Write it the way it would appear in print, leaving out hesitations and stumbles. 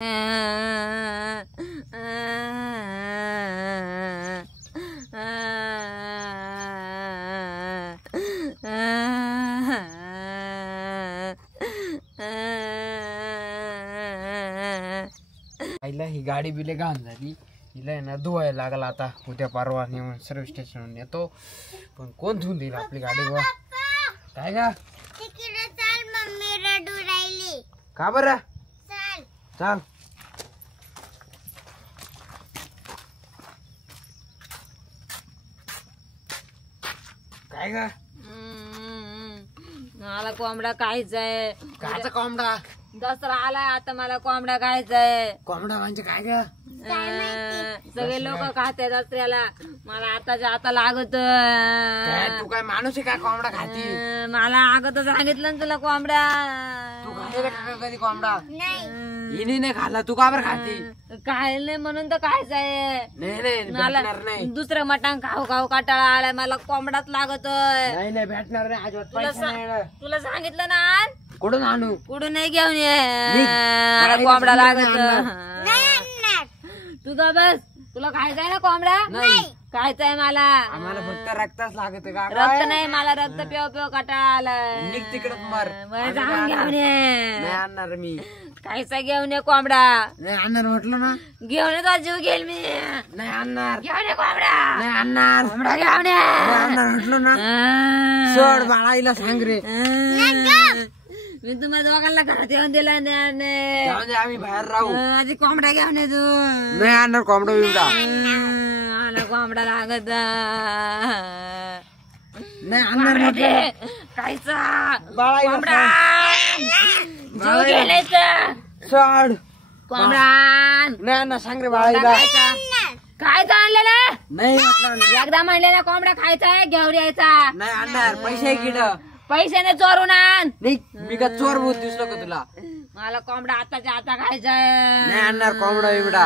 आईला ही गाडी बिले घाण झाली, हिला आहे ना धुवायला लागला. आता उद्या परवा नेऊन सर्व्हिस स्टेशन येतो, पण कोण धुवून देईल आपली गाडी? बा काय का मम्मी रडू राहिली का बरं? चाल काय का? मला कोंबडा खायचाय. काचा कोंबडा? दसरा आलाय आता, मला कोंबडा खायचाय. कोंबडा म्हणजे काय का? सगळे लोक खाते दसऱ्याला, मला आताच्या आता लागत. तू काय माणूस आहे का कोंबडा खाती? मला अगोदर सांगितलं ना तुला कोंबडा. तू खायला का कधी कोंबडा? हिने नाही खाल्ला, तू का बरं खाती? खायला म्हणून तर खायचंय. नाही मला भेटणार नाही. दुसरं मटण खाऊ खाऊ कंटाळा आलाय, मला कोंबडाच लागतोय. नाही भेटणार नाही अजिबात. पैसा नाही. तुला सांगितलं ना, कुठून आणू? कुठून नाही घेऊन ये, मला कोंबडा लागत. तुझा बस, तुला खायचाय ना कोंबडा? नाही खायचाय मला. आम्हाला फक्त रक्तच लागत का? रक्त नाही, मला रक्त पेव पेव कंटाळा आलाय. निघ तिकडच मर. जाऊन घेऊन ये. नाही आणणार मी. खायचा घेऊन ये कोंबडा. नाही आणणार म्हटलं ना. घेऊन ये, तुझा जीव घेईल मी. नाही आणणार. घेऊन ये कोंबडा. नाही आणणार. कोंबडा घेऊन ये. आणणार म्हटलं ना. सोड बाळाईला सांग रे. मी तुम्हाला दोघांना घरात येऊन दिला जाऊन दे, आम्ही बाहेर राहू. आधी कोंबडा घेऊन ये तू. नाही आणणार कोंबडा बिबडा. मला कोंबडा लागत. नाही आणणार म्हटलं. खायचा बाळाईला कोंबडा. जीव बाळाईला. गेलायचा सोड कोंबडा. नाही आणणार, सांग रे बाळाईला. खायचा आणलेला नाही म्हटलं. एकदा म्हणलेला कोंबडा खायचा आहे, घेऊन यायचा. नाही आणणार. पैसे किड पैशाने चोरून आण. नाही. मी का चोर बोल दिसलो का तुला? मला कोंबडा आताच्या आता खायचा आहे. नाही आणणार कोंबडा बिबडा.